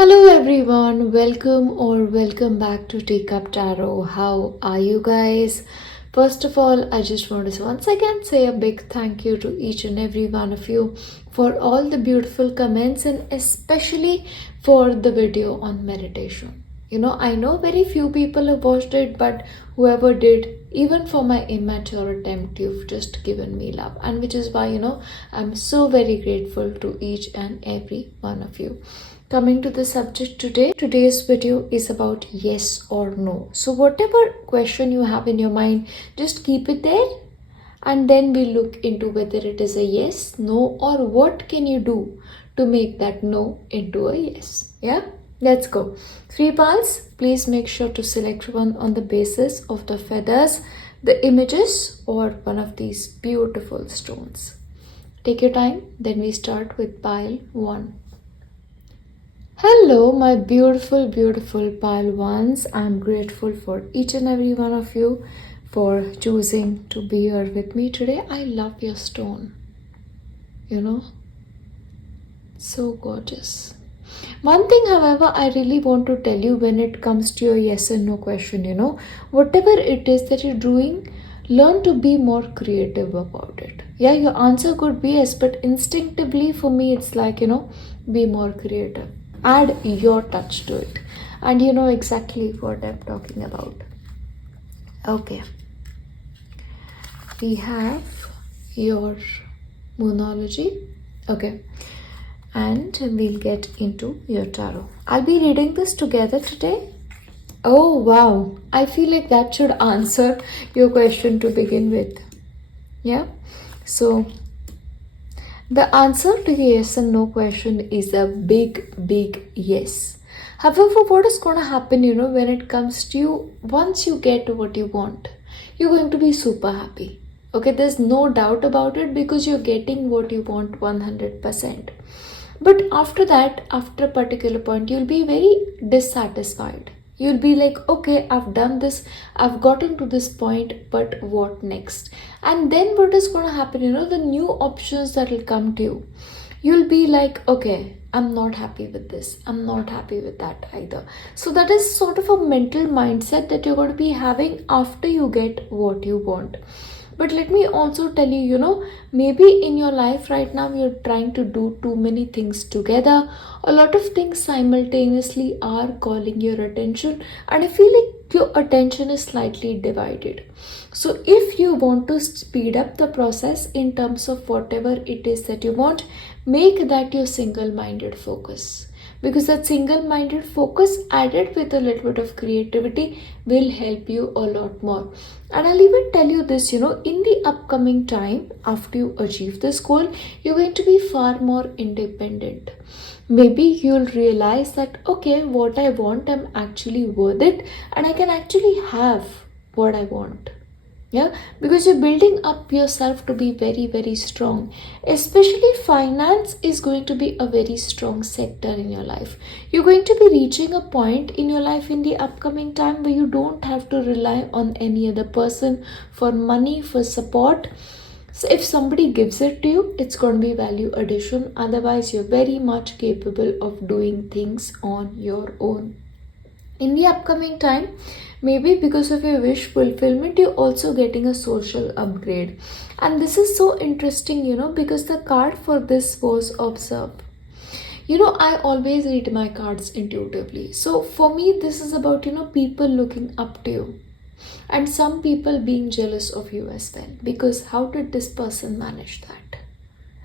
Hello everyone, welcome back to Teacup Tarot. How are you guys? First of all, I just want to once again say a big thank you to each and every one of you for all the beautiful comments and especially for the video on meditation. I know very few people have watched it, but whoever did, even for my immature attempt, you've just given me love, and which is why I'm so very grateful to each and every one of you. Coming to the subject today, today's video is about yes or no. So whatever question you have in your mind, just keep it there and then we look into whether it is a yes, no, or what can you do to make that no into a yes. Yeah, let's go. 3 pals, please make sure to select one on the basis of the feathers, the images, or one of these beautiful stones. Take your time, then we start with pile 1. Hello, my beautiful pile ones. I'm grateful for each and every one of you for choosing to be here with me today. I love your stone. So gorgeous. One thing, however, I really want to tell you when it comes to your yes and no question, whatever it is that you're doing, learn to be more creative about it. Yeah, your answer could be yes, but instinctively for me, it's like, be more creative. Add your touch to it, and you know exactly what I'm talking about. Okay, we have your moonology. Okay, and we'll get into your tarot. I'll be reading this together today. Oh wow, I feel like that should answer your question to begin with. Yeah, so the answer to yes and no question is a big yes. However, what is going to happen, when it comes to you, once you get what you want, you're going to be super happy. Okay, there's no doubt about it because you're getting what you want 100%. But after that, after a particular point, you'll be very dissatisfied. You'll be like, okay, I've done this, I've gotten to this point, but what next? And then what is going to happen, the new options that will come to you, you'll be like, okay, I'm not happy with this, I'm not happy with that either. So that is sort of a mental mindset that you're going to be having after you get what you want. But let me also tell you, maybe in your life right now you're trying to do too many things together. A lot of things simultaneously are calling your attention, and I feel like your attention is slightly divided. So if you want to speed up the process in terms of whatever it is that you want, make that your single-minded focus. Because that single-minded focus added with a little bit of creativity will help you a lot more. And I'll even tell you this, in the upcoming time, after you achieve this goal, you're going to be far more independent. Maybe you'll realize that, okay, what I want, I'm actually worth it, and I can actually have what I want. Yeah, because you're building up yourself to be very strong. Especially finance is going to be a very strong sector in your life. You're going to be reaching a point in your life in the upcoming time where you don't have to rely on any other person for money, for support. So if somebody gives it to you, it's going to be value addition. Otherwise, you're very much capable of doing things on your own. In the upcoming time, maybe because of your wish fulfillment, you're also getting a social upgrade. And this is so interesting, because the card for this was observe. I always read my cards intuitively. So for me, this is about, people looking up to you. And some people being jealous of you as well. Because how did this person manage that?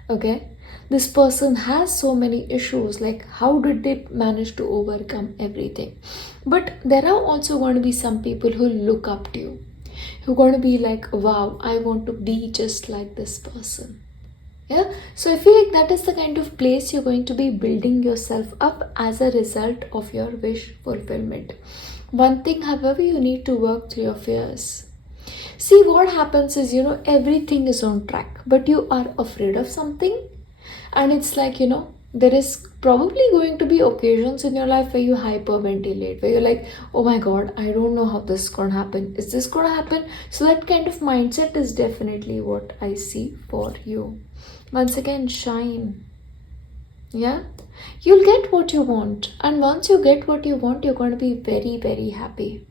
Okay, this person has so many issues, like how did they manage to overcome everything? But there are also going to be some people who look up to you, who are going to be like, wow, I want to be just like this person. Yeah, so I feel like that is the kind of place you're going to be building yourself up as a result of your wish fulfillment. One thing, however, you need to work through your fears. See, what happens is, everything is on track, but you are afraid of something. And it's like, there is probably going to be occasions in your life where you hyperventilate, where you're like, oh my God, I don't know how this is going to happen. Is this going to happen? So that kind of mindset is definitely what I see for you. Once again, shine. Yeah, you'll get what you want, and once you get what you want, you're going to be very, very happy.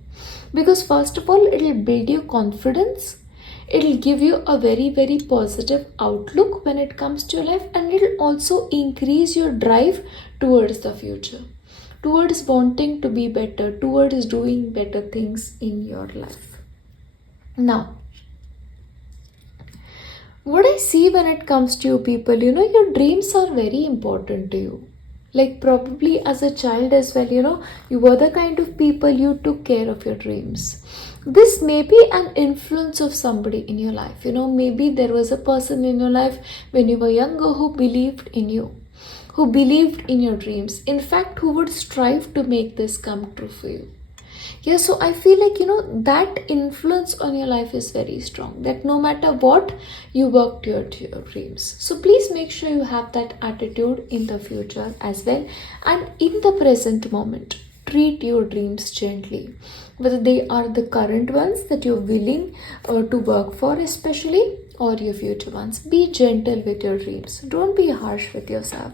Because first of all, it'll build your confidence, it'll give you a very, very positive outlook when it comes to your life, and it'll also increase your drive towards the future, towards wanting to be better, towards doing better things in your life. Now, what I see when it comes to you people, your dreams are very important to you. Like probably as a child as well, you were the kind of people you took care of your dreams. This may be an influence of somebody in your life. Maybe there was a person in your life when you were younger who believed in you, who believed in your dreams. In fact, who would strive to make this come true for you. Yeah, so I feel like, that influence on your life is very strong. That no matter what, you work toward your dreams. So please make sure you have that attitude in the future as well. And in the present moment, treat your dreams gently. Whether they are the current ones that you're willing to work for especially, or your future ones. Be gentle with your dreams. Don't be harsh with yourself.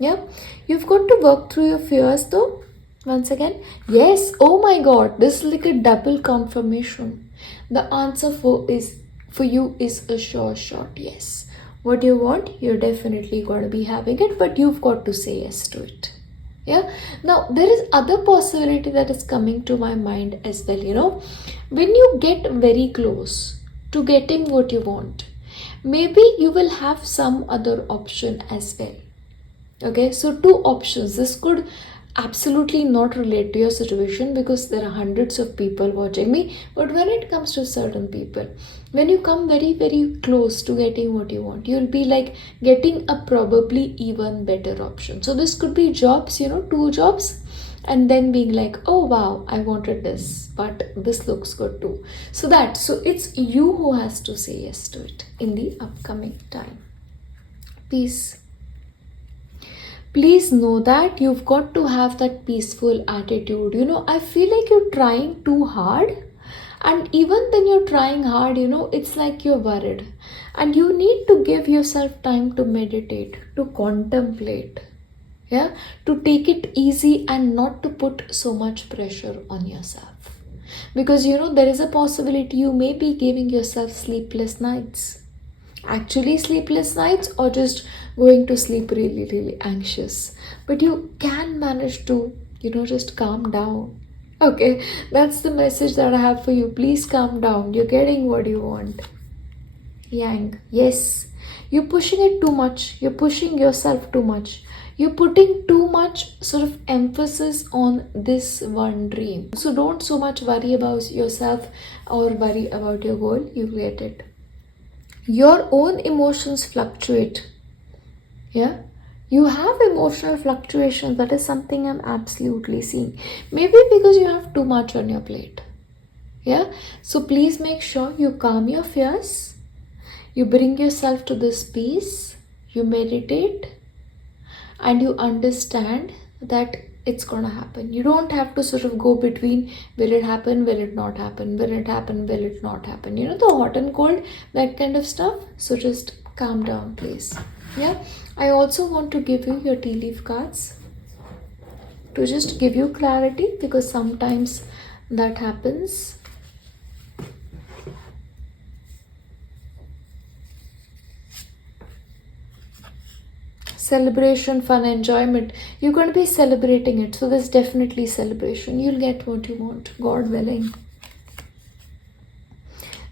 Yeah, you've got to work through your fears though. Once again, yes, oh my god, this is like a double confirmation. The answer for you is a sure shot yes. What you want, you're definitely going to be having it, but you've got to say yes to it. Yeah. Now, there is other possibility that is coming to my mind as well, when you get very close to getting what you want, maybe you will have some other option as well. Okay, so two options. This could absolutely not relate to your situation because there are hundreds of people watching me, but when it comes to certain people, when you come very, very close to getting what you want, you'll be like getting a probably even better option. So this could be jobs, 2 jobs, and then being like, oh wow, I wanted this, but this looks good too. So it's you who has to say yes to it in the upcoming time. Please know that you've got to have that peaceful attitude. I feel like you're trying too hard. And even when you're trying hard, it's like you're worried. And you need to give yourself time to meditate, to contemplate. Yeah, to take it easy and not to put so much pressure on yourself. Because, there is a possibility you may be giving yourself sleepless nights. Actually sleepless nights, or just going to sleep really, really anxious. But you can manage to, just calm down. Okay, that's the message that I have for you. Please calm down. You're getting what you want. Yang, yes. You're pushing it too much. You're pushing yourself too much. You're putting too much sort of emphasis on this one dream. So don't so much worry about yourself or worry about your goal. You get it. Your own emotions fluctuate. Yeah, you have emotional fluctuations. That is something I'm absolutely seeing. Maybe because you have too much on your plate. Yeah, so please make sure you calm your fears, you bring yourself to this peace, you meditate, and you understand that it's gonna happen. You don't have to sort of go between will it happen, will it not happen, will it happen, will it not happen. The hot and cold, that kind of stuff. So just calm down, please. Yeah, I also want to give you your tea leaf cards to just give you clarity, because sometimes that happens. Celebration, fun, enjoyment. You're going to be celebrating it. So there's definitely celebration. You'll get what you want, God willing.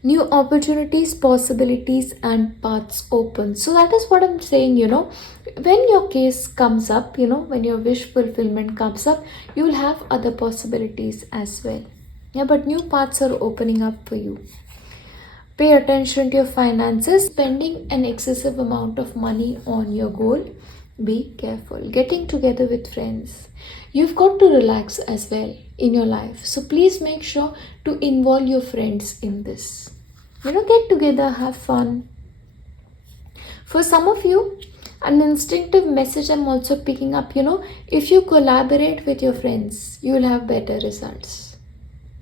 New opportunities, possibilities, and paths open. So that is what I'm saying, when your case comes up, when your wish fulfillment comes up, you will have other possibilities as well. Yeah, but new paths are opening up for you. Pay attention to your finances. Spending an excessive amount of money on your goal. Be careful. Getting together with friends. You've got to relax as well in your life. So please make sure to involve your friends in this. Get together, have fun. For some of you, an instinctive message I'm also picking up, if you collaborate with your friends, you will have better results.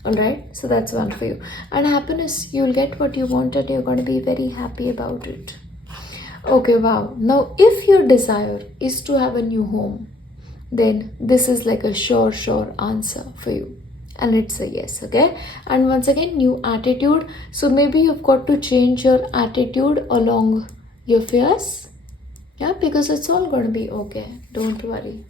Alright, so that's one for you. And happiness, you'll get what you wanted. You're going to be very happy about it. Okay, wow. Now, if your desire is to have a new home, then this is like a sure answer for you. And it's a yes, okay? And once again, new attitude. So maybe you've got to change your attitude along your fears. Yeah, because it's all going to be okay. Don't worry.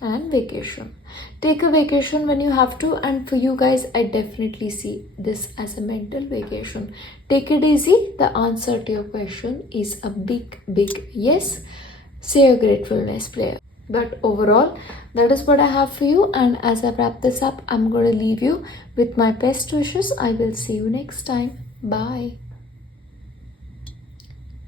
And vacation. Take a vacation when you have to, and for you guys, I definitely see this as a mental vacation. Take it easy. The answer to your question is a big yes. Say a gratefulness prayer. But overall, that is what I have for you. And as I wrap this up, I'm going to leave you with my best wishes. I will see you next time. Bye.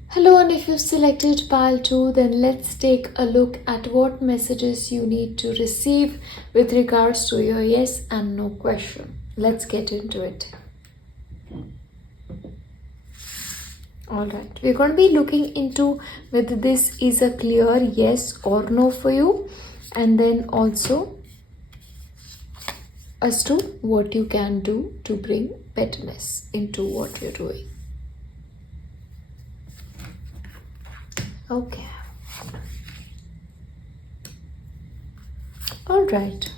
Hello, and if you've selected pile 2, then let's take a look at what messages you need to receive with regards to your yes and no question. Let's get into it. Alright, we're going to be looking into whether this is a clear yes or no for you, and then also as to what you can do to bring betterness into what you're doing. Okay. All right.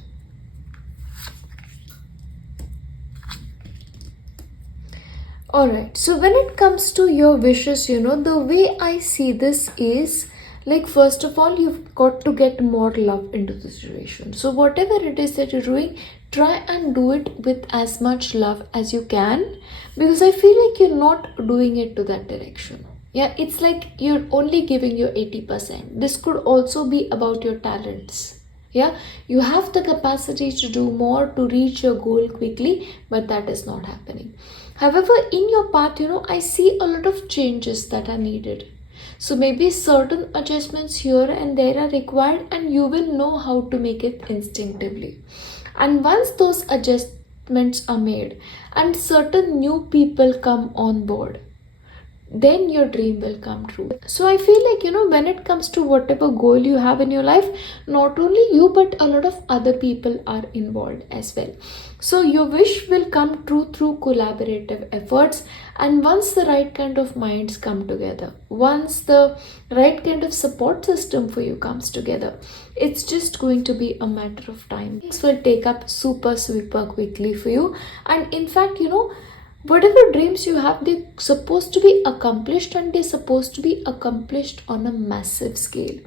Alright, so when it comes to your wishes, the way I see this is like, first of all, you've got to get more love into the situation. So whatever it is that you're doing, try and do it with as much love as you can, because I feel like you're not doing it to that direction. Yeah, it's like you're only giving your 80%. This could also be about your talents. Yeah, you have the capacity to do more to reach your goal quickly, but that is not happening. However, in your path, I see a lot of changes that are needed. So maybe certain adjustments here and there are required, and you will know how to make it instinctively. And once those adjustments are made and certain new people come on board, then your dream will come true. So I feel like, when it comes to whatever goal you have in your life, not only you, but a lot of other people are involved as well. So your wish will come true through collaborative efforts. And once the right kind of minds come together, once the right kind of support system for you comes together, it's just going to be a matter of time. Things will take up super quickly for you. And in fact, whatever dreams you have, they're supposed to be accomplished, and they're supposed to be accomplished on a massive scale.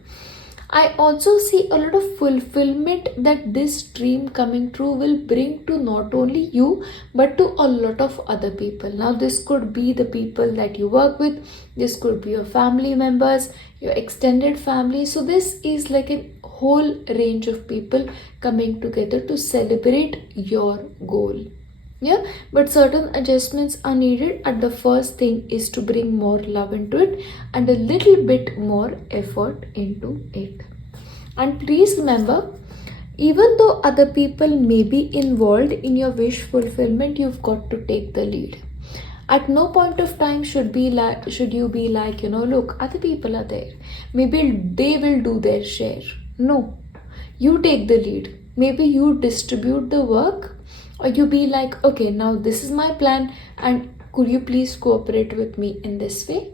I also see a lot of fulfillment that this dream coming true will bring to not only you, but to a lot of other people. Now, this could be the people that you work with, this could be your family members, your extended family. So this is like a whole range of people coming together to celebrate your goal. Yeah, but certain adjustments are needed. And the first thing is to bring more love into it and a little bit more effort into it. And please remember, even though other people may be involved in your wish fulfillment, you've got to take the lead. At no point of time should you be like, look, other people are there, maybe they will do their share. No, you take the lead. Maybe you distribute the work, or you be like, okay, now this is my plan, and could you please cooperate with me in this way?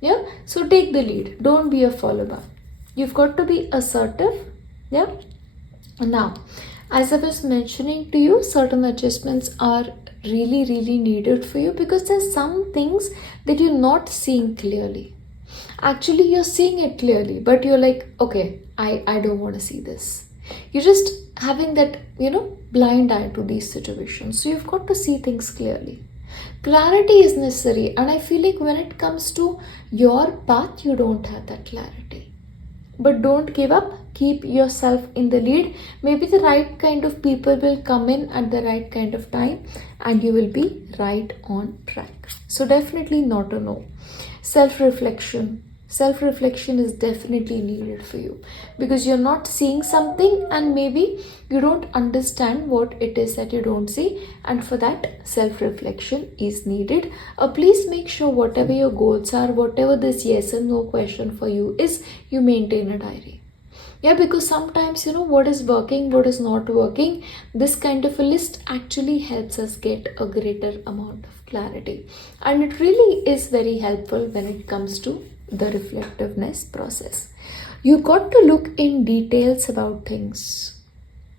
Yeah, so take the lead. Don't be a follower. You've got to be assertive. Yeah. Now, as I was mentioning to you, certain adjustments are really needed for you, because there's some things that you're not seeing clearly. Actually, you're seeing it clearly, but you're like, okay, I don't want to see this. You're just having that, blind eye to these situations. So you've got to see things clearly. Clarity is necessary, and I feel like when it comes to your path, you don't have that clarity. But don't give up. Keep yourself in the lead. Maybe the right kind of people will come in at the right kind of time, and you will be right on track. So definitely not a no. Self-reflection is definitely needed for you, because you're not seeing something, and maybe you don't understand what it is that you don't see, and for that self-reflection is needed. Please make sure whatever your goals are, whatever this yes and no question for you is, you maintain a diary. Yeah, because sometimes what is working, what is not working, this kind of a list actually helps us get a greater amount of clarity, and it really is very helpful when it comes to the reflectiveness process. You got to look in details about things.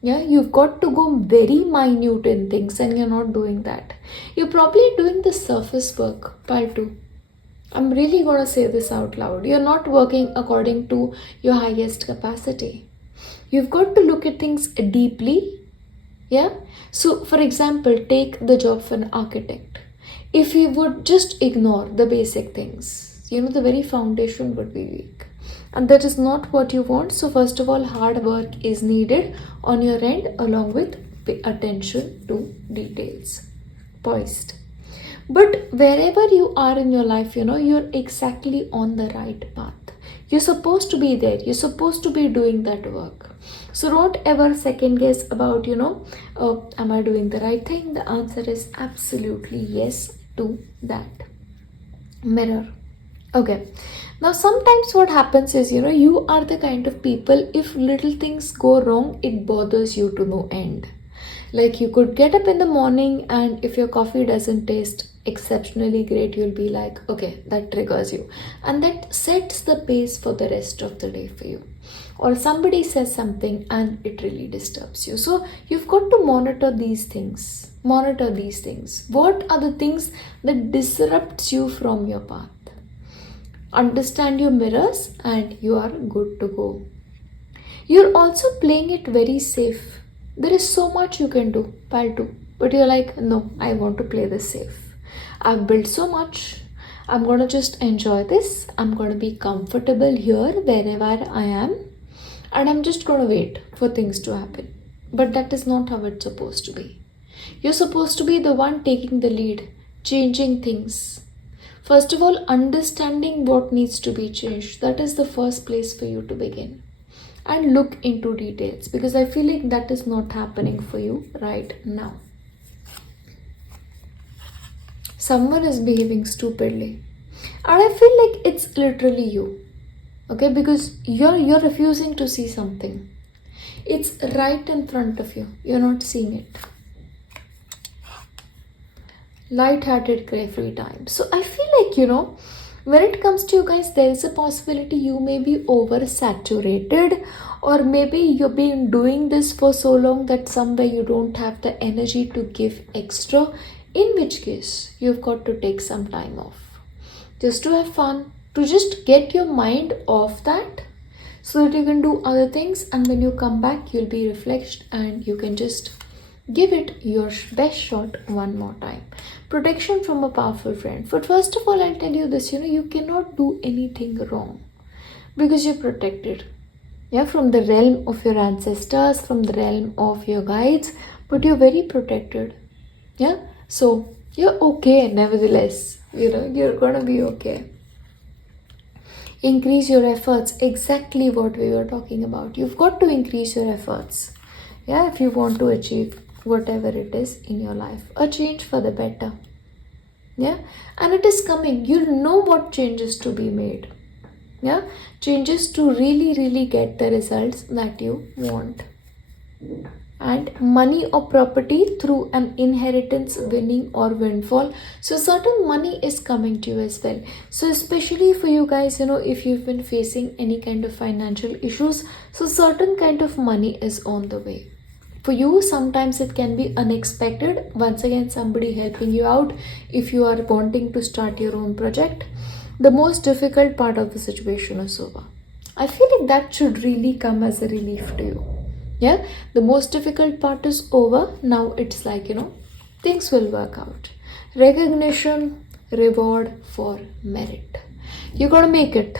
Yeah, you've got to go very minute in things, and you're not doing that. You're probably doing the surface work. Pile 2. I'm really gonna say this out loud. You're not working according to your highest capacity. You've got to look at things deeply. Yeah. So, for example, take the job for an architect. If you would just ignore the basic things, the very foundation would be weak. And that is not what you want. So, first of all, hard work is needed on your end, along with attention to details. Poised. But wherever you are in your life, you're exactly on the right path. You're supposed to be there. You're supposed to be doing that work. So don't ever second guess about, am I doing the right thing? The answer is absolutely yes to that. Mirror. Okay. Now sometimes what happens is, you are the kind of people, if little things go wrong, it bothers you to no end. Like you could get up in the morning, and if your coffee doesn't taste exceptionally great, you'll be like, okay, that triggers you. And that sets the pace for the rest of the day for you. Or somebody says something and it really disturbs you. So you've got to monitor these things. Monitor these things. What are the things that disrupts you from your path? Understand your mirrors and you are good to go. You're also playing it very safe. There is so much you can do, pile 2. But you're like, no, I want to play this safe. I've built so much. I'm going to just enjoy this. I'm going to be comfortable here wherever I am. And I'm just going to wait for things to happen. But that is not how it's supposed to be. You're supposed to be the one taking the lead, changing things. First of all, understanding what needs to be changed. That is the first place for you to begin. And look into details, because I feel like that is not happening for you right now. Someone is behaving stupidly, and I feel like it's literally you. Okay, because you're refusing to see something. It's right in front of you. You're not seeing it. Light-hearted, carefree time. So I feel like, when it comes to you guys, there is a possibility you may be oversaturated, or maybe you've been doing this for so long that somewhere you don't have the energy to give extra, in which case you've got to take some time off. Just to have fun, to just get your mind off that, so that you can do other things, and when you come back, you'll be refreshed and you can just give it your best shot one more time. Protection from a powerful friend. But first of all, I'll tell you this, you cannot do anything wrong because you're protected. Yeah, from the realm of your ancestors, from the realm of your guides, but you're very protected. Yeah, so you're okay nevertheless. You're gonna be okay. Increase your efforts. Exactly what we were talking about. You've got to increase your efforts. Yeah, if you want to achieve whatever it is in your life, a change for the better. Yeah, and it is coming. You'll know what changes to be made. Yeah, changes to really get the results that you want. And money or property through an inheritance, winning or windfall. So certain money is coming to you as well. So especially for you guys, if you've been facing any kind of financial issues, so certain kind of money is on the way. For you, sometimes it can be unexpected. Once again, somebody helping you out if you are wanting to start your own project. The most difficult part of the situation is over. I feel like that should really come as a relief to you. Yeah, the most difficult part is over. Now it's like, things will work out. Recognition, reward for merit. You're going to make it.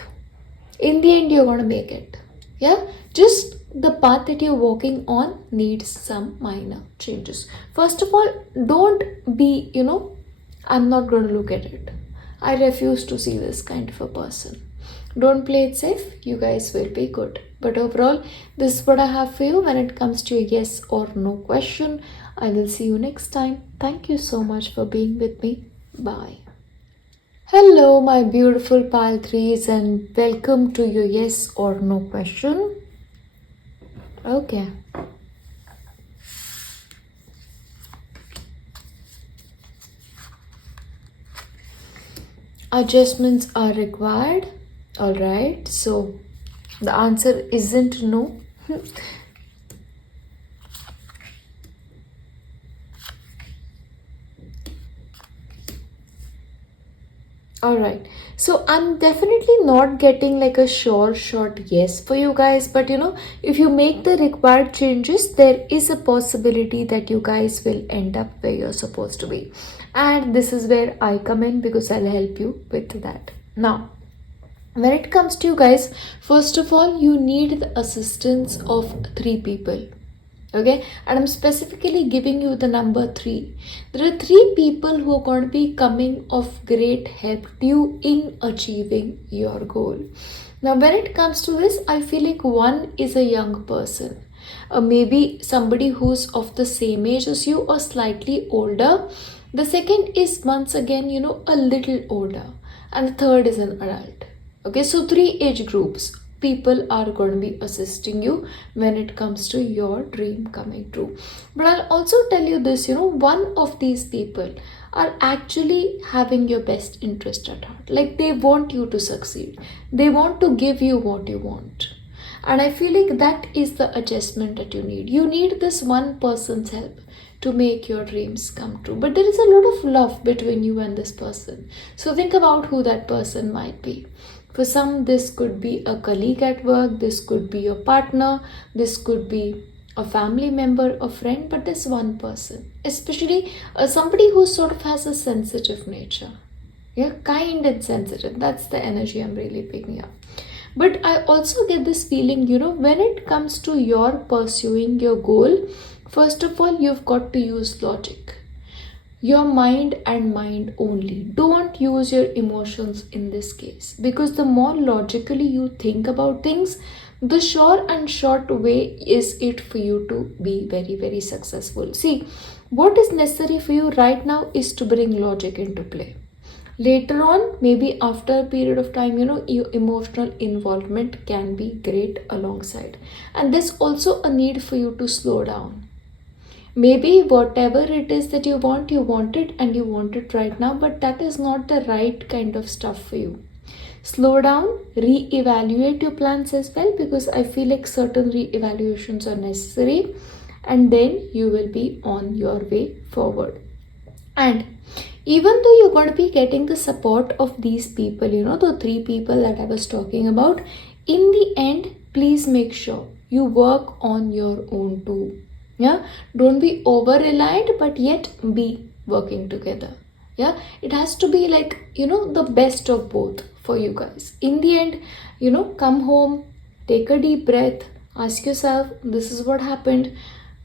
In the end, you're going to make it. Yeah, just the path that you're walking on needs some minor changes. First of all, don't be, I'm not going to look at it. I refuse to see this kind of a person. Don't play it safe. You guys will be good. But overall, this is what I have for you when it comes to a yes or no question. I will see you next time. Thank you so much for being with me. Bye. Hello, my beautiful pile 3s, and welcome to your yes or no question. Okay. Adjustments are required. All right, so the answer isn't no. All right. So I'm definitely not getting like a sure shot yes for you guys, but if you make the required changes, there is a possibility that you guys will end up where you're supposed to be. And this is where I come in because I'll help you with that. Now, when it comes to you guys, first of all, you need the assistance of three people. Okay, and I'm specifically giving you the number 3. There are 3 people who are going to be coming of great help to you in achieving your goal. Now, when it comes to this, I feel like one is a young person, maybe somebody who's of the same age as you or slightly older. The second is once again, a little older, and the third is an adult. Okay, so 3 age groups. People are going to be assisting you when it comes to your dream coming true. But I'll also tell you this, one of these people are actually having your best interest at heart. Like they want you to succeed. They want to give you what you want. And I feel like that is the adjustment that you need. You need this one person's help to make your dreams come true. But there is a lot of love between you and this person. So think about who that person might be. For some, this could be a colleague at work, this could be your partner, this could be a family member, a friend, but this one person, especially somebody who sort of has a sensitive nature. Yeah, kind and sensitive. That's the energy I'm really picking up. But I also get this feeling, when it comes to your pursuing your goal, first of all, you've got to use logic. Your mind and mind only. Don't use your emotions in this case, because the more logically you think about things, the sure and short way is it for you to be very, very successful. See, what is necessary for you right now is to bring logic into play. Later on, maybe after a period of time, your emotional involvement can be great alongside. And there's also a need for you to slow down. Maybe whatever it is that you want it and you want it right now, but that is not the right kind of stuff for you. Slow down, re-evaluate your plans as well, because I feel like certain re-evaluations are necessary, and then you will be on your way forward. And even though you're going to be getting the support of these people, the 3 people that I was talking about, in the end, please make sure you work on your own too. Yeah, don't be over reliant, but yet be working together. Yeah, it has to be like, the best of both for you guys. In the end, come home, take a deep breath, ask yourself, this is what happened,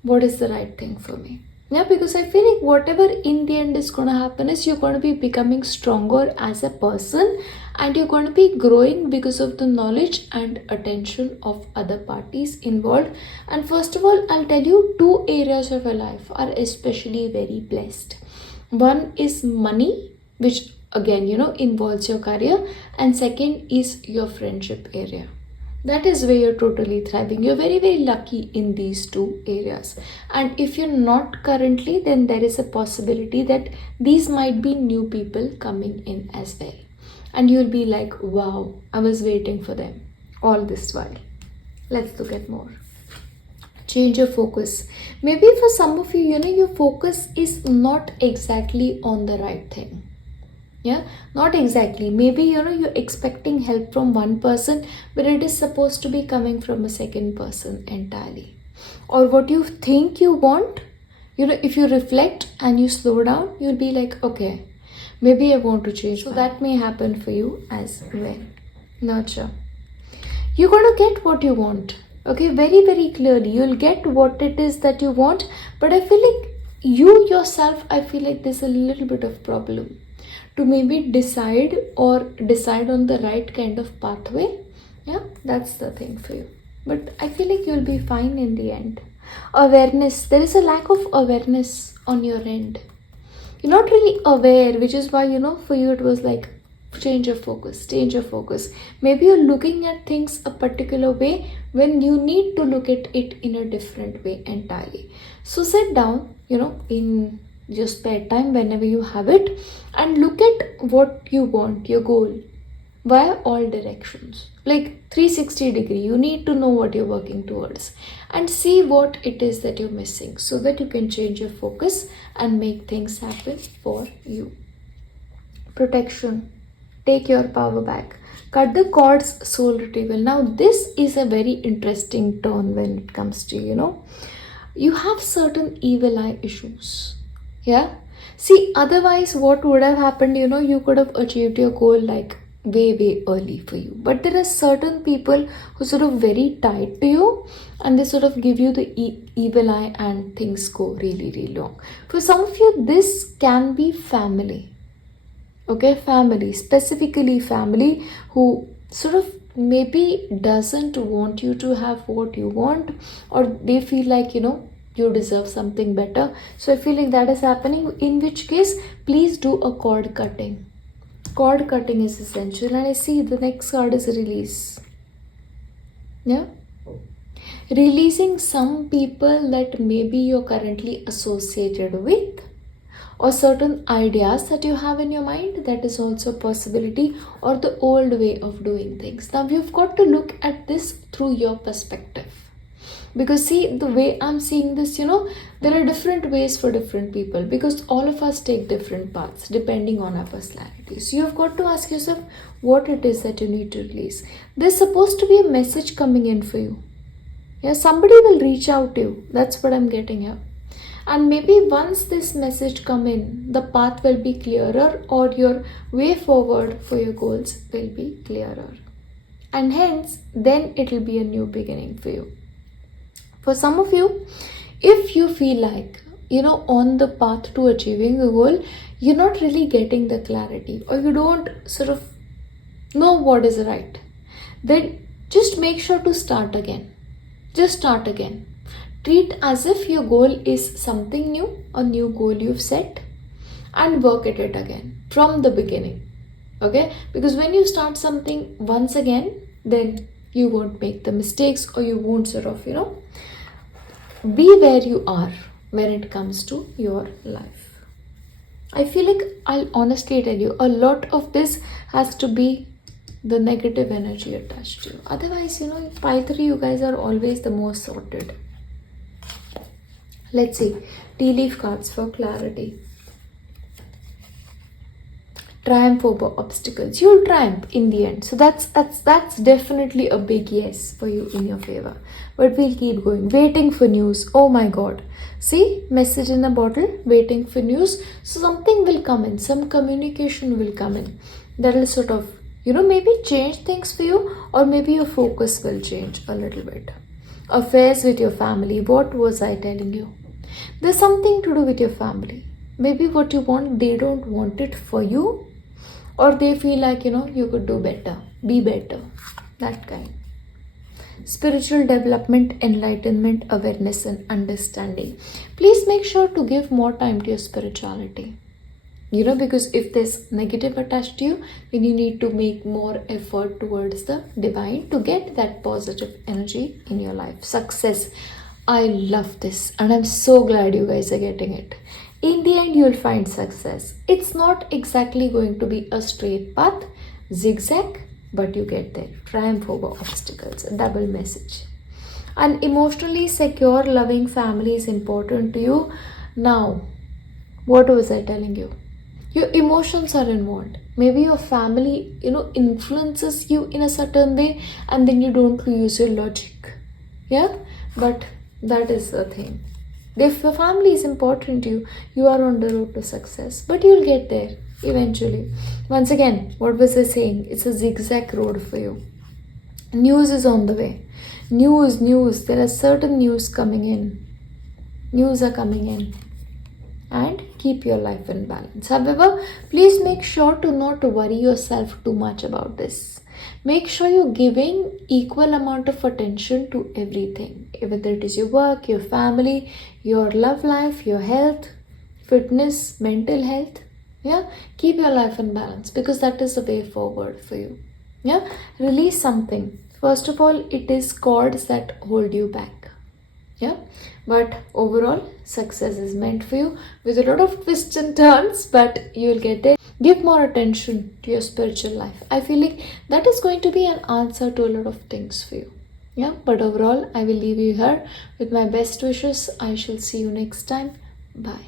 what is the right thing for me? Yeah, because I feel like whatever in the end is going to happen is you're going to be becoming stronger as a person, and you're going to be growing because of the knowledge and attention of other parties involved. And first of all, I'll tell you 2 areas of your life are especially very blessed. One is money, which again, involves your career, and second is your friendship area. That is where you're totally thriving. You're very, very lucky in these 2 areas. And if you're not currently, then there is a possibility that these might be new people coming in as well. And you'll be like, wow, I was waiting for them all this while. Let's look at more. Change your focus. Maybe for some of you, your focus is not exactly on the right thing. Yeah, not exactly. Maybe you're expecting help from one person, but it is supposed to be coming from a second person entirely. Or what you think you want, if you reflect and you slow down, you'll be like, okay, maybe I want to change. So that may happen for you as well. Nurture. You're going to get what you want. Okay, very, very clearly. You'll get what it is that you want, but I feel like you yourself, I feel like there's a little bit of problem to maybe decide on the right kind of pathway. Yeah, that's the thing for you. But I feel like you'll be fine in the end. Awareness. There is a lack of awareness on your end. You're not really aware, which is why, for you it was like, change your focus. Maybe you're looking at things a particular way when you need to look at it in a different way entirely. So sit down, in your spare time whenever you have it, and look at what you want, your goal. via all directions, like 360 degree. You need to know what you're working towards and see what it is that you're missing, so that you can change your focus and make things happen for you. Protection. Take your power back. Cut the cords, soul retrieval. Now this is a very interesting turn when it comes to, you have certain evil eye issues. Yeah. See, otherwise what would have happened, you could have achieved your goal like way early for you. But there are certain people who sort of very tied to you, and they sort of give you the evil eye, and things go really long. For some of you, this can be family. Okay, family, specifically family, who sort of maybe doesn't want you to have what you want, or they feel like, you deserve something better. So I feel like that is happening, in which case, please do a cord cutting. Cord cutting is essential. And I see the next card is release. Yeah. Releasing some people that maybe you're currently associated with, or certain ideas that you have in your mind. That is also a possibility, or the old way of doing things. Now you've got to look at this through your perspective, because see, the way I'm seeing this, there are different ways for different people, because all of us take different paths depending on our personalities. So you've got to ask yourself what it is that you need to release. There's supposed to be a message coming in for you. Yeah, somebody will reach out to you. That's what I'm getting here. And maybe once this message come in, the path will be clearer, or your way forward for your goals will be clearer. And hence, then it will be a new beginning for you. For some of you, if you feel like, on the path to achieving a goal, you're not really getting the clarity, or you don't sort of know what is right, then just make sure to start again. Just start again. Treat as if your goal is something new, a new goal you've set, and work at it again from the beginning. Okay? Because when you start something once again, then you won't make the mistakes, or you won't sort of, be where you are when it comes to your life. I feel like, I'll honestly tell you, a lot of this has to be the negative energy attached to you. Otherwise, Pi 3, you guys are always the most sorted. Let's see. Tea leaf cards for clarity. Triumph over obstacles. You'll triumph in the end. So that's definitely a big yes for you in your favor. But we'll keep going. Waiting for news. Oh my God. See, message in a bottle. Waiting for news. So something will come in. Some communication will come in. That will sort of, maybe change things for you, or maybe your focus will change a little bit. Affairs with your family. What was I telling you? There's something to do with your family. Maybe what you want, they don't want it for you, or they feel like, you could do better, be better, that kind. Spiritual development, enlightenment, awareness, and understanding. Please make sure to give more time to your spirituality. Because if there's negative attached to you, then you need to make more effort towards the divine to get that positive energy in your life. Success. I love this, and I'm so glad you guys are getting it. In the end, you'll find success. It's not exactly going to be a straight path, zigzag, but you get there. Triumph over obstacles. A double message. An emotionally secure, loving family is important to you. Now, what was I telling you? Your emotions are involved. Maybe your family, influences you in a certain way, and then you don't use your logic. Yeah? But that is the thing. If your family is important to you, you are on the road to success. But you'll get there eventually. Once again, what was I saying? It's a zigzag road for you. News is on the way. News. There are certain news coming in. News are coming in. And keep your life in balance. However, please make sure to not worry yourself too much about this. Make sure you're giving equal amount of attention to everything, whether it is your work, your family, your love life, your health, fitness, mental health. Yeah, keep your life in balance, because that is the way forward for you. Yeah, release something. First of all, it is cords that hold you back. Yeah, but overall, success is meant for you with a lot of twists and turns, but you'll get it. Give more attention to your spiritual life. I feel like that is going to be an answer to a lot of things for you. Yeah, but overall, I will leave you here with my best wishes. I shall see you next time. Bye.